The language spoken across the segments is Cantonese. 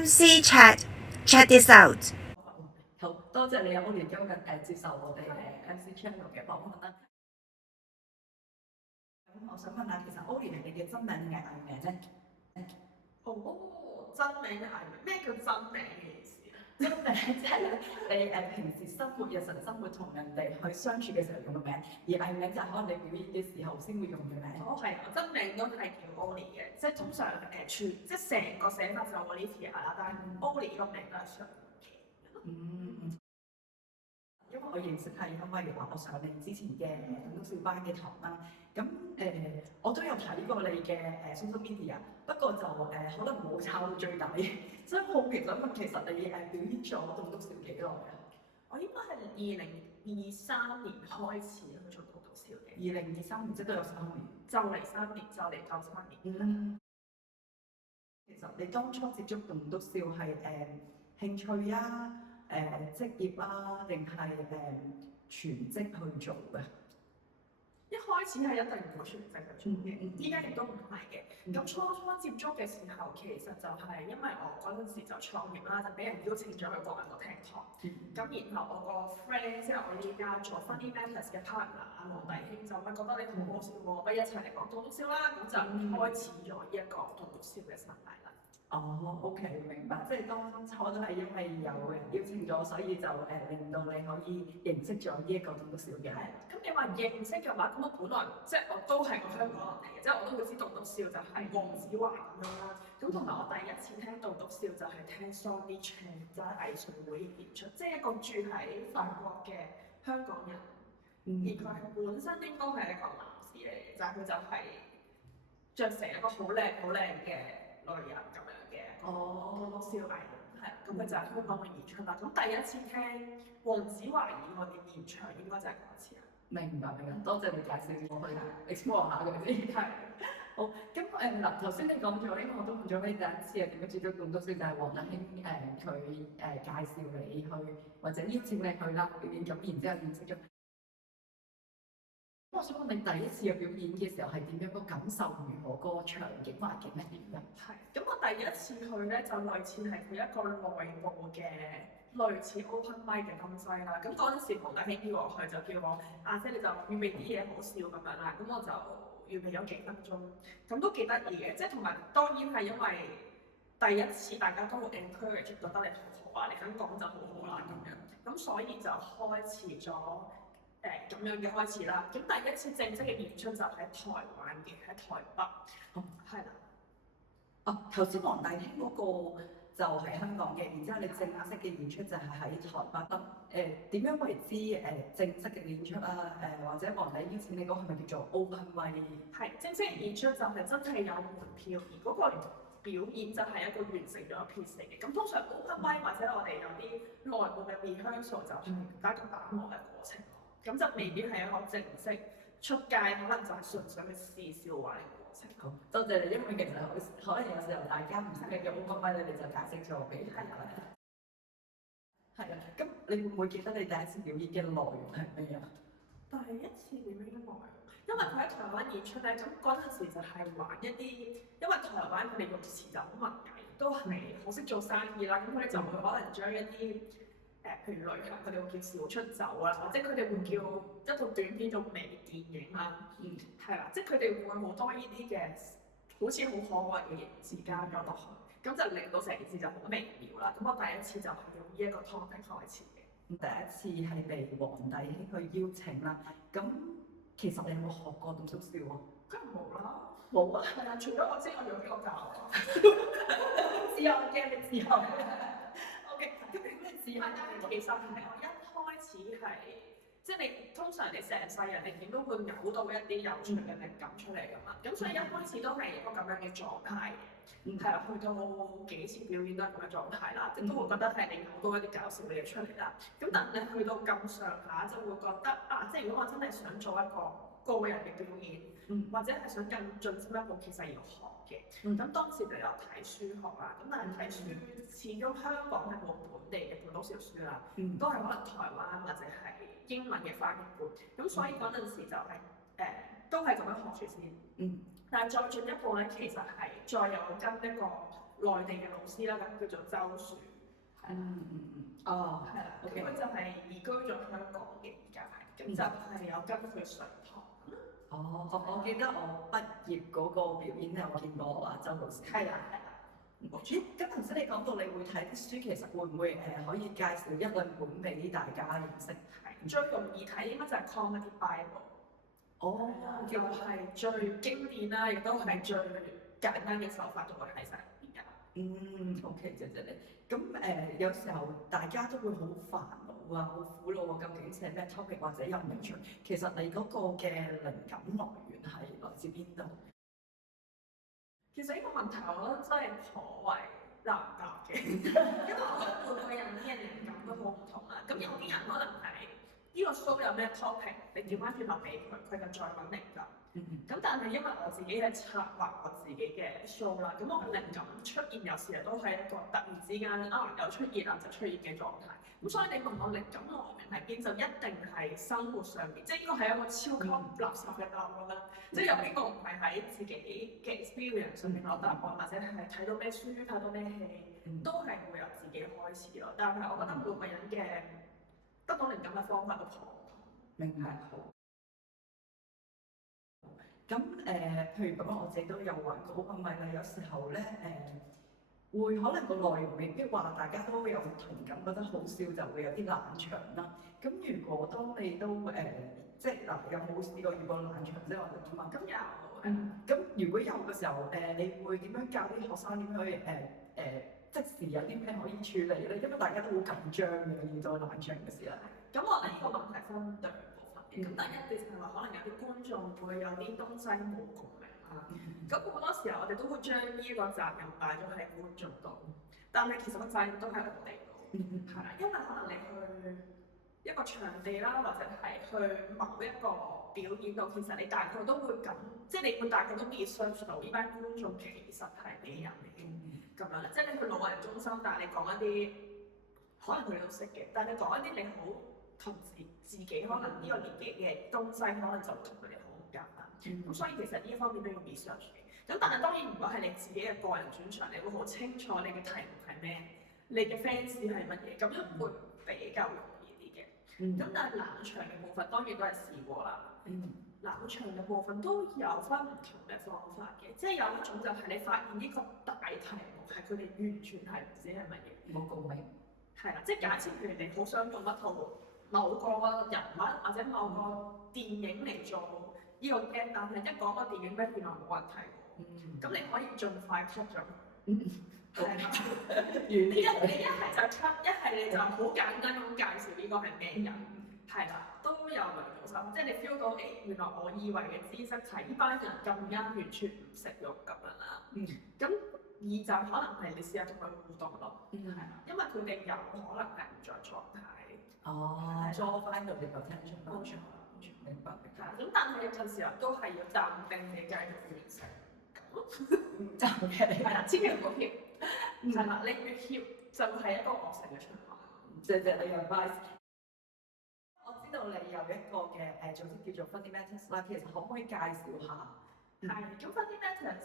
MC Chat check this out。好多謝你啊 Ollie 今日接受我哋MC Channel 嘅訪問啦。咁我想問下，其實 Ollie 係你嘅真名定係藝名咧？真名藝名，咩叫真名嘅意思啊？真名即係咧，你平時生活、日常生活同人哋去相處嘅時候用嘅名，而藝名就係可能你表演嘅時候先會用嘅名。係啊，真名都係叫 Ollie 嘅，即係通常即係成個寫法就 Olivia 啦，但係 Ollie 個名都係常用嘅。因為我認識係因為我上你之前嘅棟篤笑班嘅堂啦，咁我都有睇過你嘅social media，不過就可能冇抄到最底，所以好奇想問，其實你表演咗棟篤笑幾耐啊？我應該係2023年開始去做棟篤笑嘅。2023年即都有3年，就嚟3年，就嚟夠3年。其實你當初接觸棟篤笑係興趣啊？職業啊，定係全職去做嘅？一開始係一定唔會全職去做嘅，依家亦都唔係嘅。咁初接觸嘅時候，其實就係因為我嗰陣時就創業啦，就俾人邀請咗去國外度聽堂。咁然後我個 friend 即係我依家做 Funny Matters 嘅 partner 啊，黃弟兄就覺得你好好笑喎，不如一齊嚟講棟篤笑啦，咁就開始咗呢一個棟篤笑嘅生涯啦。OK， 明白。即係當初都係因為有人邀請咗，所以就令到你可以認識咗呢一個棟篤笑嘅。咁你話認識嘅話，咁我本來即係我都係個香港人嚟嘅，即係我都會知棟篤笑就係黃子華咁樣啦。咁同埋我第一次聽棟篤笑就係聽 Sonny Chan 就係藝術會演出，即係一個住喺法國嘅香港人，而佢係本身應該係一個男士嚟嘅，但係佢就係着成一個好靚嘅女人咁樣。棟篤笑藝人係，咁佢就係香港嘅演出啦。咁第一次聽黃子華以外嘅現場，應該就係嗰一次啦。明白，多謝你介紹我去 explore 下嗰啲。係。好，咁嗱，頭先你講咗，因為我都問咗你第一次係點樣接觸棟篤笑，就係黃弟兄佢介紹你去，或者邀請你去啦表演，咁然之後認識咗。我想問你第一次嘅表演嘅時候係點樣？個感受如何？個場景環境係點樣？咁我第一次去咧就類似係佢一個內部嘅類似 open mic 嘅東西啦。咁嗰陣時黃弟兄叫我去就叫我即係你就預備啲嘢好笑咁樣啦。咁我就預備咗幾分鐘，咁都幾得意嘅。即係同埋當然係因為第一次大家都好 encourage 覺得你好好啊，你肯講就好好啦咁樣。咁所以就開始咗。咁樣嘅開始啦，咁第一次正式嘅演出就喺台灣嘅，喺台北，係啦。頭先黃弟兄嗰個就係香港嘅，然之後你正式嘅演出就係喺台北啦。點樣為之正式嘅演出啊？或者黃弟兄邀請你嗰個係咪叫做 open mic？係正式嘅演出就係真係有門票，而嗰個表演就係一個完成咗嘅 piece 嚟嘅。咁通常 open mic 或者我哋有啲內部嘅 rehearsal 就係打個打磨嘅過程。咁就未必係一個正式出街，可能就係純粹去試笑話嘅過程。好，多謝你，因為其實可能有時候大家唔識嘅叫 open mic，你哋就解釋咗俾大家。係啊，咁你會唔會記得你第一次表演嘅內容係咩啊？第一次表演嘅內容，因為佢喺台灣演出咧，咁嗰陣時就係玩一啲，因為台灣佢哋用詞就好文藝，都係好識做生意啦，咁佢哋就會可能將一啲。譬如旅行，佢哋會叫小出走啦，或者佢哋會叫一套短片做微電影啦，係啦，即係佢哋會好多呢啲嘅，好似好可愛嘅形字加咗落去，咁就令到成件事就好微妙啦。咁我第一次就係用呢一個 topic 開始嘅。第一次係被黃弟兄去邀請啦。咁其實你有冇學過棟篤笑啊？梗係冇啦，冇啊。係啊，除咗我知我用呢個教，自由嘅自由。OK， 咁你自由其實係我一開始係，即係你通常你成世人你點都會嘔到一啲有趣嘅靈感出嚟㗎嘛。咁所以一開始都係一個咁樣嘅狀態嘅，係啦，去到幾次表演都係咁嘅狀態啦，即都會覺得係你嘔到一啲搞笑嘅嘢出嚟啦。咁但係你去到咁上下就會覺得即係如果我真係想做一個人嘅表演，或者係想更進深一步，其實要學嘅。咁當時就有睇書學啦，咁但係睇書始終香港係冇本地嘅本土小說啦，都係可能台灣或者係英文嘅翻譯本。咁所以嗰陣時就係都係咁樣學住先。但係再進一步咧，其實係再有跟一個內地嘅老師啦，咁叫做周樹，哦，係啦，咁 OK 佢就係移居咗香港嘅，而家係，咁就係有跟佢上堂。哦，我記得我畢業嗰個表演有見過啊，周老師。係啦，咦，咁頭先你講到你會睇啲書，其實會唔會可以介紹一兩本俾大家認識？最容易睇應該就係 Comedy Bible。哦，又係最經典啦，亦都係最簡單嘅手法都會喺晒入邊㗎。OK，謝謝你。咁有時候大家都會好煩惱啊，好苦惱啊，究竟寫咩 topic 或者有唔興趣？其實你嗰個嘅靈感來源係來自邊度？其實呢個問題我覺得真係頗為難答嘅，因為我覺得每個人嘅靈感都好唔同啦。咁有啲人可能係呢個 show 有咩 topic，你調翻轉頭俾佢，佢就再揾靈感。咁但係因為我自己係策劃我自己嘅 show 啦，咁我嘅靈感出現有時都係一個突然之間有出現就出現嘅狀態。咁所以你問我靈感來源喺邊，就一定係生活上面，即係呢個係一個超級垃圾嘅答案啦。即係有邊個唔係喺自己嘅 experience 上面攞答案，或者係睇到咩書、睇到咩戲，都係會由自己開始咯。但係我覺得每個人嘅得到靈感嘅方法都唔同。明白。好。咁譬如咁我自己都有玩過，係咪咧？有時候咧會可能個內容未必話大家都有同感，覺得好笑就會有啲冷場啦。咁如果當你都即係嗱，有冇試過遇過冷場即係我哋點啊？咁有咁如果有嘅時候你會點樣教啲學生點去即時有啲咩可以處理咧？因為大家都好緊張嘅，遇到冷場嘅時候。咁我覺得呢個問題分兩部分嘅。咁第一就係話可能有啲觀眾會有啲東西冇共鳴啦。咁好多時候我哋都會將呢一個責任擺咗喺觀眾度，但係其實個責任都喺我哋度，係啦，因為可能你去一個場地啦，或者係去某一個表演度，其實你大概都會咁，即係你會大概都 research 到呢班觀眾其實係咩人嚟嘅咁樣咧。即係你去老人中心，但係你講一啲可能佢哋都識嘅，但係你講一啲你好同自己可能呢個年紀嘅東西，可能就同佢哋好唔夾啦。咁所以其實呢一方面都要 research 嘅。咁但係當然，如果係你自己嘅個人專長，你會好清楚你嘅題目係咩，你嘅 fans 係乜嘢，咁樣會比較容易啲嘅。咁但係冷場嘅部分當然都係試過啦。冷場嘅部分都有分唔同嘅方法嘅，即係有一種就係你發現呢個大題目係佢哋完全係唔知係乜嘢，冇共鳴。係啦，即係假設譬如你好想用一套某個人物或者某個電影嚟做呢個 game，但係一講個電影咧，原來冇人睇喎。咁你可以盡快 cut 咗佢。係啦，你一係就 cut，一係你就好簡單咁介紹呢個係咩人。係啦，都有兩種手法，即係你 feel 到原來我以為嘅知識係呢班人咁啱完全唔識用咁樣啦。咁二就可能係你試下同佢互動咯，係啦，因為佢哋有可能係唔在狀態。抓翻佢哋個 attention。冇錯，明白。咁但係有陣時候都係要暫定你繼續完成。暫嘅。係啦，千祈唔好協。係啦，你越協就係一個惡性嘅循環。謝謝你嘅 advice。我知道你有一個嘅組織叫做 Funny Matters 啦，其實可唔可以介紹下？係，咁 Funny Matters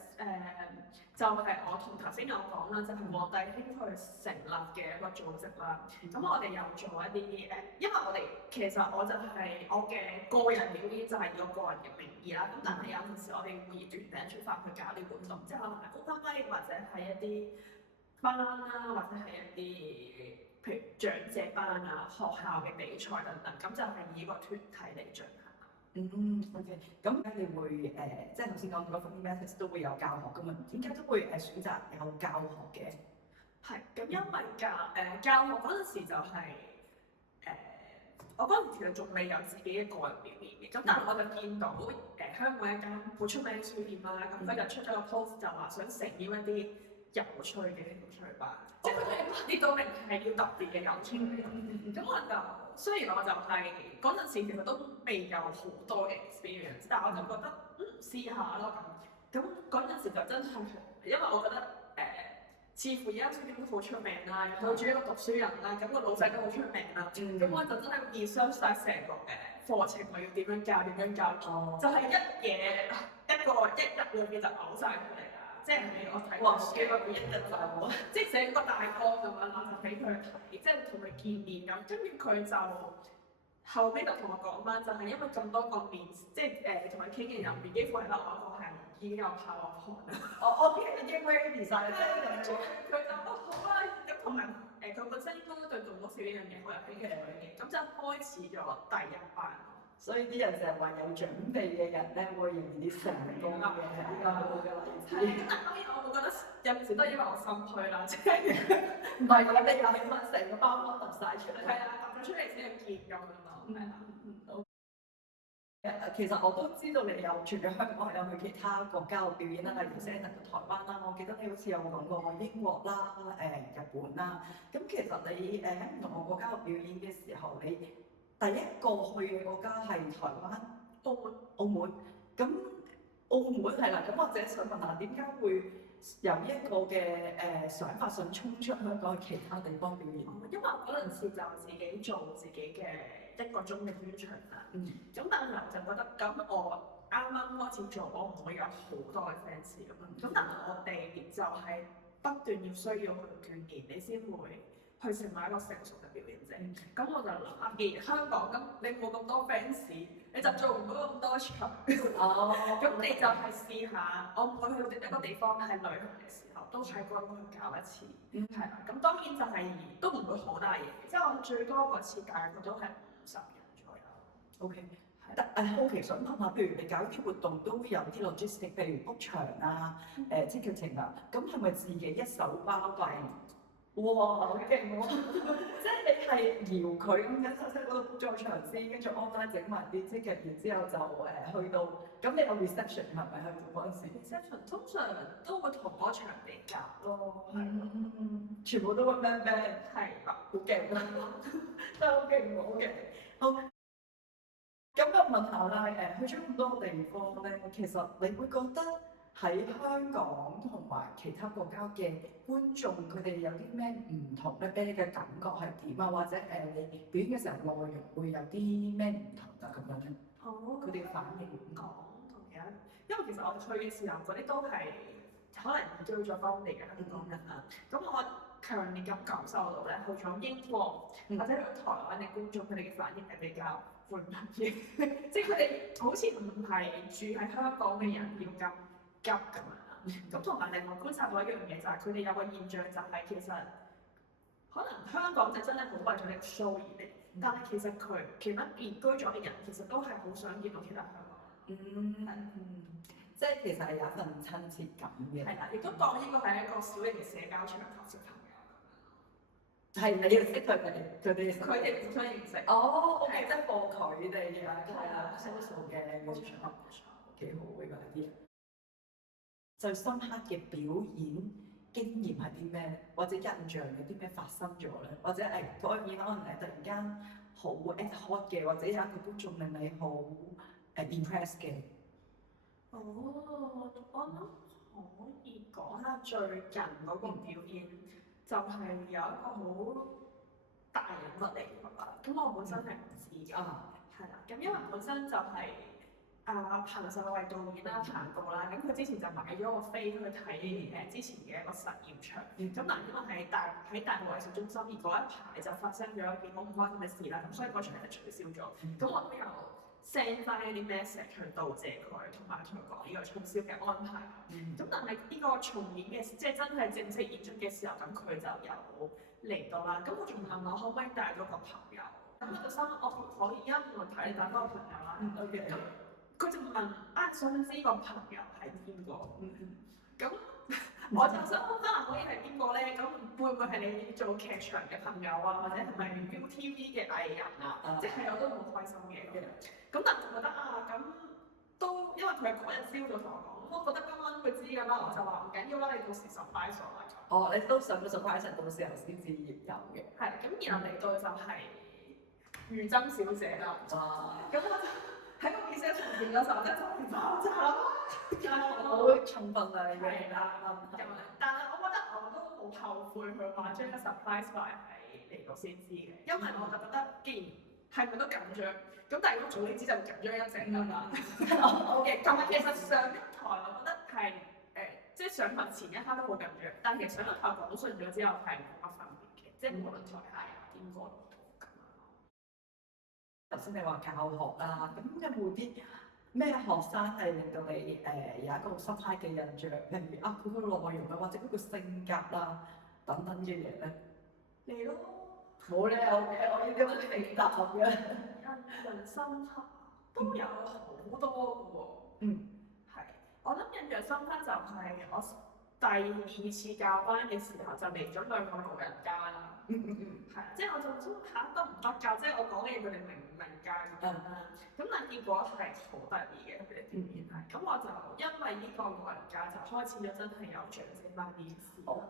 就係我同頭先有講啦，就係黃帝興去成立嘅一個組織啦。咁我哋有做一啲因為我哋其實我就係我嘅個人表演就係以我個人嘅名義啦。咁但係有陣時我哋會以團體出發去搞啲活動，即係可能係open mic或者係一啲班啦，或者係一啲譬如長者班啊、學校嘅比賽等等，咁就係以個團體嚟進行。OK。咁你會即係頭先講嗰 Funny Matters 都會有教學噶嘛？點解都會選擇有教學嘅？係，咁因為教學嗰陣時就係我嗰陣時其實仲未有自己嘅個人表演嘅，咁但係我就見到香港一間好出名嘅書店啦，咁佢就出咗個 post 就話想誠邀一啲有趣嘅興趣班，即係佢哋列到明係要特別嘅有趣嘅。咁我就雖然我就係嗰陣時其實都未有好多嘅 experience，但係我就覺得試下咯咁。咁嗰陣時就真係，因為我覺得似乎而家書店都好出名啦，對住一個讀書人啦，咁個老細都好出名啦。咁我就真係 research 晒成個課程，我要點樣教，就係一日裏邊就嘔晒出嚟啦。即係我睇哇！過幾個表演就係即係寫個大綱咁樣啦，就俾佢睇，即係同佢見面咁，跟住佢就後尾就同我講翻，就係因為咁多個面，即係同佢傾嘅人面，幾乎係得我一個係已經有跑落盤啦。我已經 ready 晒啦，佢就好啦，咁同埋佢本身應該對棟篤笑呢樣嘢好有興趣嘅，咁就開始咗第一班。所以啲人成日話有準備嘅人咧會容易啲成功嘅，呢個好好嘅例子。但當然我會覺得有陣時都係因為我心虛啦，即係唔係㗎，你又起碼成個包裝揼晒出嚟。係啊，揼咗出嚟先去見咁樣咯，係啊。其實我都知道你有除咗香港，有去其他國家嘅表演啦，例如先去台灣啦。我記得你好似有講過英國啦、日本啦。咁其實你喺唔同嘅國家嘅表演嘅時候，你第一個去嘅國家係台灣、澳門。咁澳門係啦，咁或者想問下點解會有一個嘅想法，想衝出香港去其他地方表演？因為我嗰陣時就自己做自己嘅1個鐘嘅專場啦。咁但係我就覺得，咁我啱啱開始做，我唔會有好多嘅 fans 咁樣。咁但係我哋就係不斷要需要去鍛鍊，你先會去成為一個成熟嘅表演者。咁我就諗，既然香港咁你冇咁多 fans，你就做唔到咁多場。咁你就係試下，我每去到一個地方係旅行嘅時候，都喺嗰度去搞一次。係啦，咁當然就係都唔會好大嘢，即係我最多個次大概都係50人左右。OK，但好奇想問下，譬如你搞啲活動都會有啲 logistic，譬如 book 場啊、ticketing 啊，咁係咪自己一手包辦？哇，好勁喎！即係你係搖佢咁樣，首先嗰度 book 咗場先，跟住 online 整埋啲 ticket，然之後就去到，咁你有 reception 係咪去到嗰陣時 reception 通常都會同嗰場地夾咯，全部都 one man band，係好勁啦，真係好勁喎，好勁！好，咁又問下啦，去咗咁多個地方咧，其實你會覺得喺香港同埋其他國家嘅觀眾，佢哋有啲咩唔同咧？俾你嘅感覺係點啊？或者你表演嘅時候內容會有啲咩唔同啊？咁樣咧？佢哋嘅反應講同其他，因為其實我哋去嘅時候嗰啲都係可能移居咗當地嘅香港人啦。咁我強烈咁感受到咧，去咗英國或者去台灣嘅觀眾，佢哋嘅反應係比較緩慢嘅，即係佢哋好似唔係住喺香港嘅人要咁急咁樣啦。咁同埋另外觀察到一樣嘢就係佢哋有個現象就係其實可能香港就真係好為咗呢個 show 而嚟，但係其實佢其他移居咗嘅人其實都係好想見到其他香港人。即係其實係有一份親切感嘅。係啦，亦都當呢個係一個小型嘅社交場合，小朋友。係你要識佢哋，佢哋互相認識。哦，OK，即係播佢哋嘅，係啦，social 嘅嗰啲場合，幾好嘅嗰啲。最深刻嘅表演經驗係啲咩？或者印象有啲咩發生咗咧？或者嗰樣嘢可能突然間好 at hot 嘅，或者有一個觀眾令你好impress 嘅。我諗可以講下最近嗰個表演，就係有一個好大人物嚟㗎嘛。咁我本身係唔知㗎，係啦。咁因為本身就係彭秀慧導演啦，彭導啦。咁佢之前就買咗個飛去睇之前嘅一個實驗場。咁但係因為喺大埔藝術中心，而嗰一排就發生咗一件好唔開心嘅事啦。咁所以嗰場係取消咗。咁我都有send 翻一啲 message 去道謝佢，同埋同佢講呢個取消嘅安排。咁但係呢個重演嘅，即係真係正式演出嘅時候，咁佢就有嚟到啦。咁我仲問我可唔可以帶咗個朋友？咁我就心諗我可以啊，冇問題，你帶翻個朋友啦。咁佢就問想唔知呢個朋友係邊個？咁我就想可能可以係邊個咧？咁會唔會係你做劇場嘅朋友啊？或者係咪 ViuTV 嘅藝人啊？即係我都好開心嘅。咁但係我覺得咁都因為佢嗰日朝早同我講，我覺得今晚佢知㗎啦，我就話唔緊要啦，你到時 surprise 我啦。哦，你都想 surprise 到時候先至有嘅。係，咁然後嚟到就係余真小姐啦。咁我就喺個 reception 見嗰時候咧，就爆炸，好重分量嘅啦。但係我覺得我都好後悔佢話將個 surprise 擺喺嚟到先知嘅，因為我就覺得既然係咪都緊張，咁但係如果早啲知就緊張一陣㗎啦。OK，同埋其實上一台我覺得係即係上台前一刻都好緊張，但係其實上咗台講順咗之後係冇乜分別嘅，即係無論台下有邊個都好咁樣咯。頭先你話教學啦，咁有冇啲咩學生係令到你有一個好深刻嘅印象？譬如啊，佢個內容啊，或者佢個性格啦等等嘅嘢咧？你咯，冇咧，OK，我要啲性答嘅。印象深刻都有好多嘅喎。嗯，係，我諗印象深刻就係我第二次教班嘅時候就嚟咗兩個老人家啦。係啊，即係我就想嚇得唔得㗎？即係我講嘅嘢佢哋明唔明㗎咁樣啦。咁但係結果係好得意嘅佢哋表現係。咁我就因為呢個老人家就開始咗真係有長者班呢件事。哦，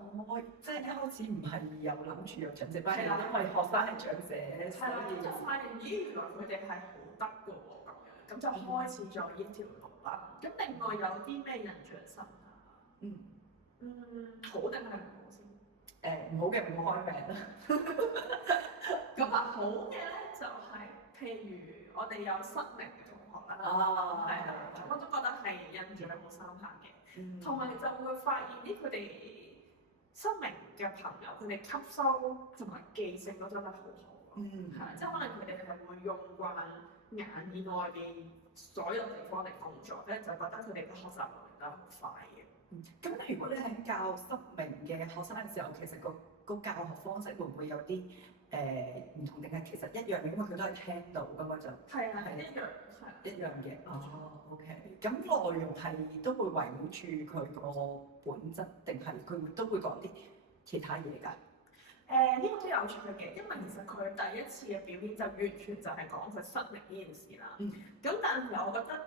即係一開始唔係有諗住有長者班，係啦因為學生係長者，係啦，咁就發現咦原來佢哋係好得㗎喎咁樣，咁就開始咗呢條路啦。咁另外有啲咩印象深刻？好定係唔好先？唔好嘅唔好開名啦。咁啊好嘅咧就係、譬如我哋有失明嘅同學啦，啊，係啦，我都覺得係印象好深刻嘅。同埋就會發現啲佢哋失明嘅朋友，佢哋吸收同埋記性都真係好好。係，即係可能佢哋係會用慣眼以外嘅所有地方嚟工作咧，就覺得佢哋嘅學習能力得好快嘅。咁如果你係教失明嘅學生嘅時候，其實個教學方式會唔會有啲唔同定係其實一樣嘅？因為佢都係聽到㗎嘛就係啊，係一樣，係一樣嘅。哦，OK。咁內容係都會圍繞住佢個本質，定係佢都會講啲其他嘢㗎？呢個都有趣嘅，因為其實佢第一次嘅表演就完全就係講佢失明呢件事啦。咁但係我覺得，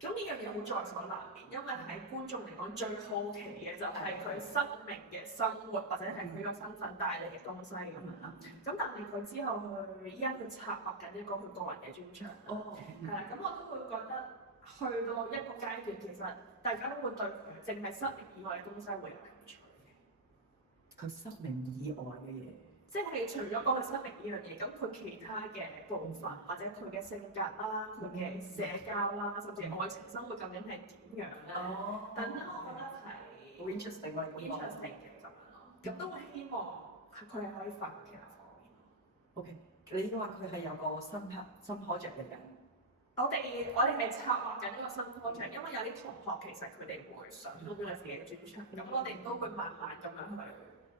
咁呢樣嘢好在所難免，因為喺觀眾嚟講最好奇嘅就係佢失明嘅生活或者係佢個身份帶嚟嘅東西咁樣啦。咁但係佢之後依家佢策劃緊一個佢個人嘅專場。哦，係啦，咁我都會覺得去到一個階段，其實大家都會對佢淨係失明以外嘅東西會有興趣嘅。佢失明以外嘅嘢。即係除咗講佢失明呢樣嘢，咁佢其他嘅部分或者佢嘅性格啦、佢嘅社交啦，甚至愛情生活究竟係點樣咧？等等，我覺得係好 interesting 喎，好 interesting 嘅咁樣咯。咁都會希望佢係可以發其他方面。OK，你話佢係有個新 project 嘅人。我哋係策劃緊呢個新 project，因為有啲同學其實佢哋會想做佢自己嘅專場，咁我哋都會慢慢咁樣去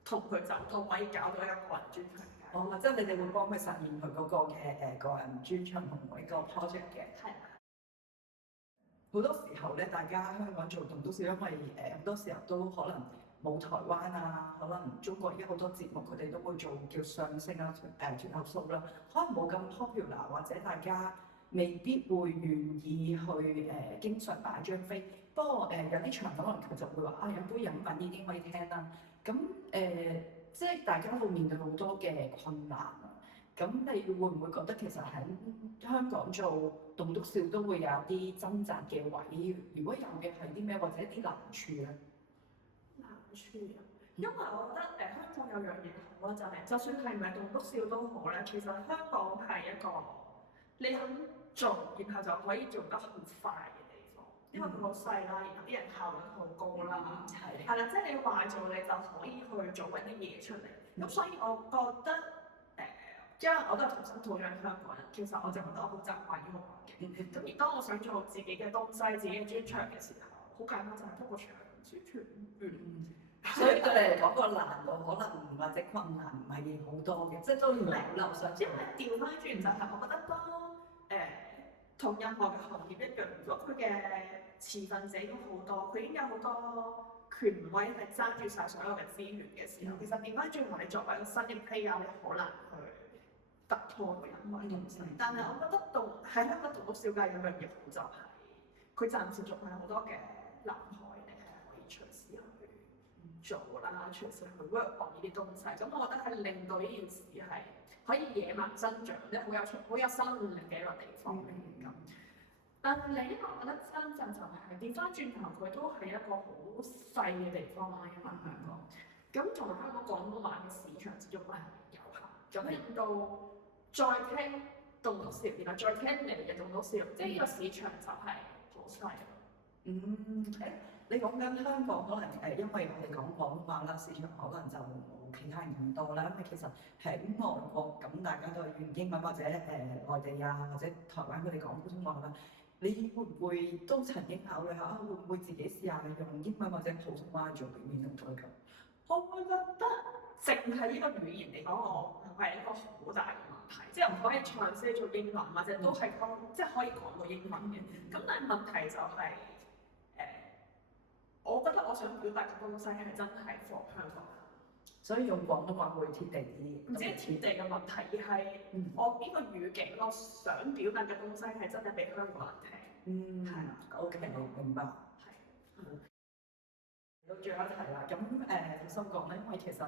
同佢走到可以搞到一個個人專場嘅。哦，即係你哋會幫佢實現佢嗰個嘅個人專場同埋個 project 嘅。係。好多時候咧，大家香港做棟篤笑，因為好多時候都可能冇台灣啊，可能中國而家好多節目佢哋都會做叫相聲啦、脫口秀啦，可能冇咁 popular，或者大家未必會願意去經常買張飛。不過有啲場可能佢就會話啊，飲杯飲品已經可以聽啦。咁即係大家會面對好多嘅困難啊。咁你會唔會覺得其實喺香港做棟篤笑都會有啲掙扎嘅位？如果有嘅係啲咩，或者啲難處咧？難處啊，因為我覺得香港有樣嘢好啦，就係就算係唔係棟篤笑都好咧，其實香港係一個你肯做，然後就可以做得好快嘅地方，因為佢好細啦，然後啲人效率好高啦，係啦，即係你話做你就可以去做一啲嘢出嚟。咁所以我覺得因為我都係土生土長香港人，其實我就覺得我好習慣呢個環境。咁而當我想做自己嘅東西、自己嘅專場嘅時候，好簡單就係 book 個場，宣傳完。所以對你嚟講個難度可能或者困難唔係好多嘅，即係都唔係好流上。因為調翻轉就係我覺得當同任何嘅行業一樣，如果佢嘅持份者都好多，佢已經有好多權威係揸住晒所有嘅資源嘅時候，其實調翻轉頭你作為一個新嘅 player，你好難去突破到任何東西。但係我覺得喺香港棟篤笑界有樣嘢好就係，佢暫時仲係好多嘅藍海，你係可以隨時去做啦，隨時去 work on 呢啲東西。咁我覺得係令到呢件事係可以野蠻增長，即係好有生命力嘅一個地方嚟嘅咁。但係另一個我覺得深圳就係調翻轉頭，佢都係一個好細嘅地方啦，因為香港。咁同埋香港廣東話嘅市場始終都係有限，咁令到再聽棟篤笑，然後再聽你嘅棟篤笑，即係呢個市場就係好細。你講緊香港可能因為我哋講廣東話啦，市場可能就冇其他人咁多啦。因為其實喺外國咁，大家都係用英文或者內地啊或者台灣佢哋講普通話啦。你會唔會都曾經考慮下會唔會自己試下用英文或者普通話做表演同推廣？我會覺得淨係呢個語言嚟講，我唔係一個好大嘅問題，即係我可以嘗試做英文，或者都係即係可以講到英文嘅。咁但係問題就係、我覺得我想表達嘅東西係真係 for 香港人，所以用廣東話會貼地啲。唔止係貼地嘅問題，而係我呢個語境，我想表達嘅東西係真係俾香港人聽。係啦，OK，明白。係。到最後一題啦，咁頭先講咧，因為其實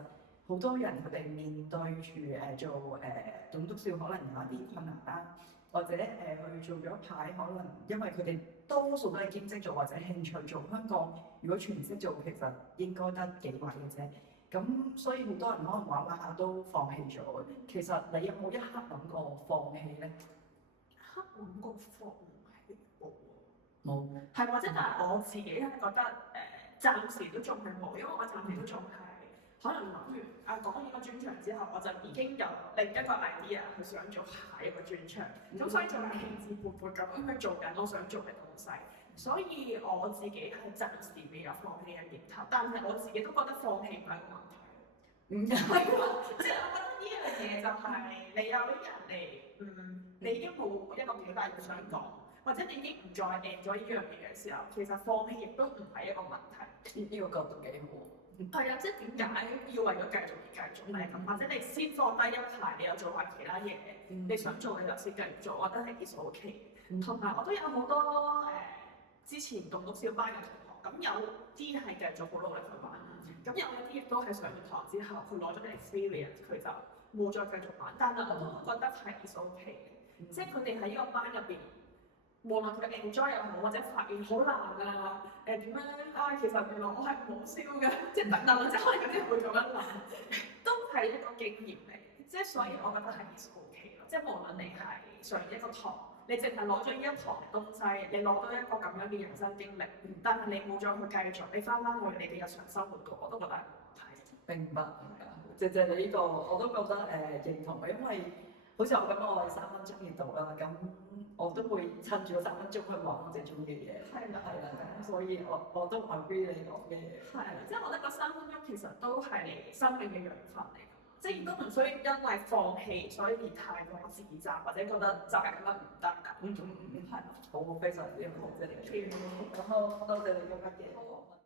好多人佢哋面對住做棟篤笑可能有一啲困難啦，或者去做咗一排，可能因為佢哋多數都係兼職做或者興趣做。香港如果全職做，其實應該得幾位嘅啫。咁所以好多人可能玩下都放棄咗。其實你有冇一刻諗過放棄咧？刻諗過放棄過？冇。係或者但係我自己係覺得暫時都仲係冇，因為我暫時都仲係可能諗完講完呢個專場之後，我就已經有另一個 idea 去想做下一個專場，咁所以就係興致勃勃咁去做緊我想做嘅東西。所以我自己係暫時未有放棄嘅念頭，但係我自己都覺得放棄唔係一個問題。係即係我覺得呢樣嘢就係你有啲人嚟，你已經冇一個表達要想講，或者你已經唔再 enjoy 呢樣嘢嘅時候，其實放棄亦都唔係一個問題。呢個角度幾好。係啊，即係點解要為咗繼續而繼續咧？咁或者你先放低一排，你又做下其他嘢，你想做嘅就先繼續做，我覺得係其實 OK。同埋我都有好多之前棟篤笑班嘅同學，咁有啲係繼續好努力去玩，咁有一啲亦都係上完堂之後，佢攞咗啲 experience，佢就冇再繼續玩。但係我都覺得係其實 OK 嘅，即係佢哋喺呢個班入邊。無論佢 enjoy 又好，或者發現好難啊，點樣其實原來我係唔好笑嘅，即係等等，即係可能有啲會咁樣諗，都係一個經驗嚟，即係所以我覺得係 OK 咯，即係無論你係上一個堂，你淨係攞咗呢一堂嘅東西，你攞到一個咁樣嘅人生經歷，但係你冇再去繼續，你翻返去你嘅日常生活度，我都覺得係冇問題。明白，謝謝你呢個，我都覺得認同嘅，因為好似我咁，我係3分鐘熱度啦，咁我都會趁住個3分鐘去玩我自己中意嘅嘢。係啦，咁所以我都 agree 你講嘅嘢。係啦，即係我覺得個3分鐘其實都係你生命嘅養分嚟，即係亦都唔需要因為放棄所以而太過自責，或者覺得就係咁樣唔得㗎。係咯，好，非常之好，謝謝你。咁多謝你今日嘅。